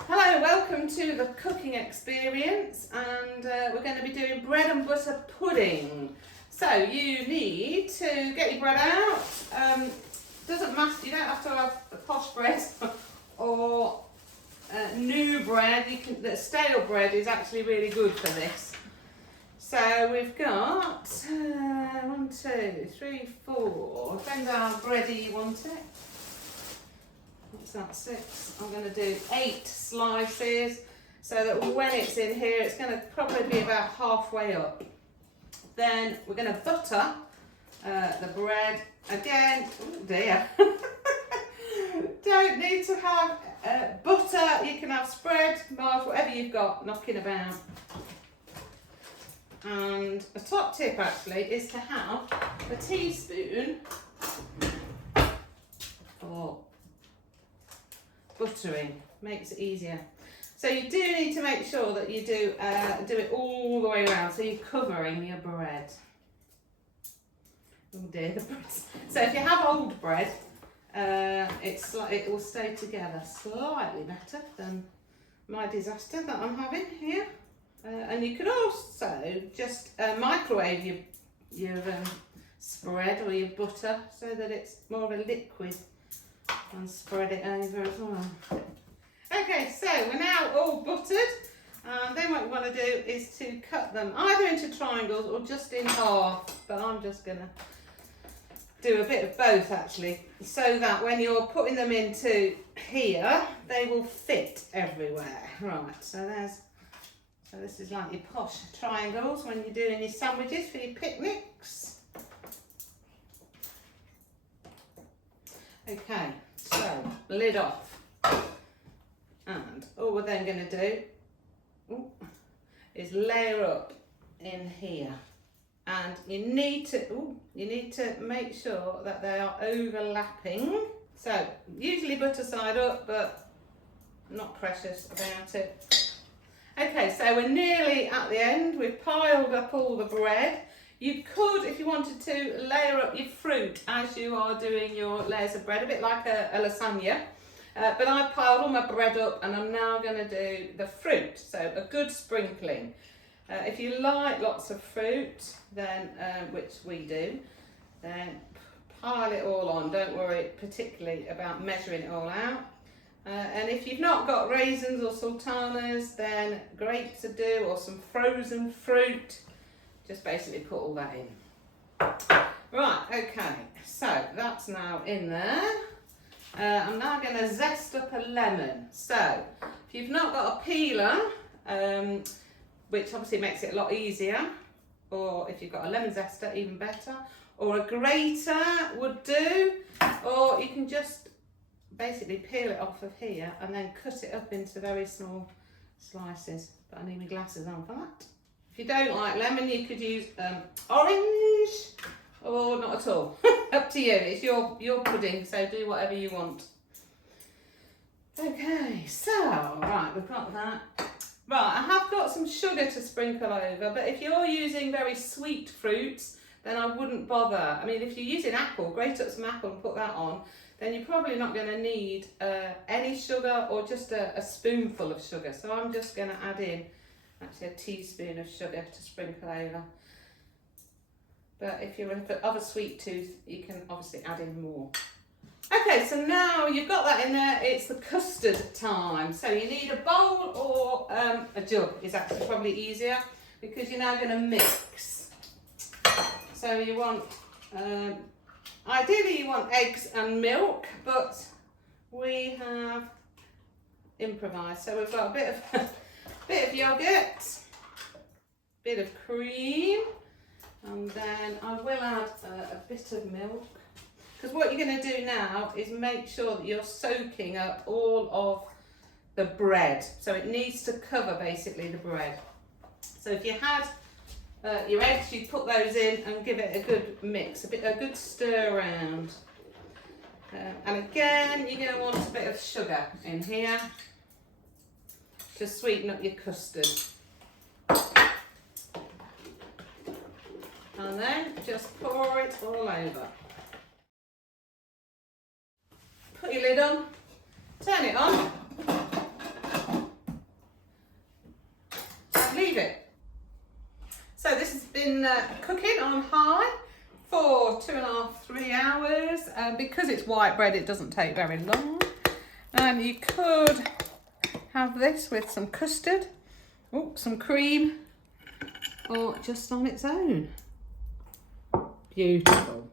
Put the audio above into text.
Hello, welcome to the cooking experience, and we're going to be doing bread and butter pudding. So you need to get your bread out. Doesn't matter, you don't have to have a posh bread or new bread. The stale bread is actually really good for this. So we've got 1, 2, 3, 4. Depends how bready you want it. What's that, 6? I'm going to do 8 slices so that when it's in here it's going to probably be about halfway up. Then we're going to butter the bread again. Oh dear. Don't need to have butter, you can have spread, Mars, whatever you've got knocking about. And a top tip actually is to have a teaspoon for buttering, makes it easier. So you do need to make sure that you do it all the way around, so you're covering your bread. Oh dear, the bread. So if you have old bread, it will stay together slightly better than my disaster that I'm having here. And you can also just microwave your spread or your butter so that it's more of a liquid, and spread it over as well. Okay, so we're now all buttered, and then what you want to do is to cut them either into triangles or just in half, but I'm just going to do a bit of both actually, so that when you're putting them into here they will fit everywhere. Right, so this is like your posh triangles when you're doing your sandwiches for your picnics. Okay, so lid off, and all we're then going to do is layer up in here, and you need to make sure that they are overlapping. So usually butter side up, but not precious about it. Okay, so we're nearly at the end. We've piled up all the bread. You could, if you wanted to, layer up your fruit as you are doing your layers of bread, a bit like a lasagna. But I've piled all my bread up and I'm now going to do the fruit, so a good sprinkling. If you like lots of fruit, then which we do, then pile it all on. Don't worry particularly about measuring it all out. And if you've not got raisins or sultanas, then grapes are do, or some frozen fruit. Just basically put all that in. Right, okay, so that's now in there. I'm now going to zest up a lemon. So, if you've not got a peeler, which obviously makes it a lot easier, or if you've got a lemon zester, even better, or a grater would do, or you can just basically peel it off of here and then cut it up into very small slices. But I need my glasses on for that. If you don't like lemon, you could use orange, or not at all. Up to you, it's your pudding, so do whatever you want. Okay, so, right, we've got that. Right, I have got some sugar to sprinkle over, but if you're using very sweet fruits, then I wouldn't bother. I mean, if you're using apple, grate up some apple and put that on, then you're probably not going to need any sugar, or just a spoonful of sugar. So I'm just going to add in actually a teaspoon of sugar to sprinkle over. But if you're of a sweet tooth, you can obviously add in more. Okay, so now you've got that in there, it's the custard time. So you need a bowl or a jug is actually probably easier, because you're now going to mix. So you want, ideally you want eggs and milk, but we have improvised. So we've got a bit of yogurt, bit of cream, and then I will add a bit of milk. Because what you're going to do now is make sure that you're soaking up all of the bread. So it needs to cover basically the bread. So if you had your eggs, you put those in and give it a good mix, a good stir around. And again, you're going to want a bit of sugar in here to sweeten up your custard. And then just pour it all over. Put your lid on, turn it on, been cooking on high for 2.5, 3 hours. Because it's white bread, it doesn't take very long. And you could have this with some custard, some cream, or just on its own. Beautiful.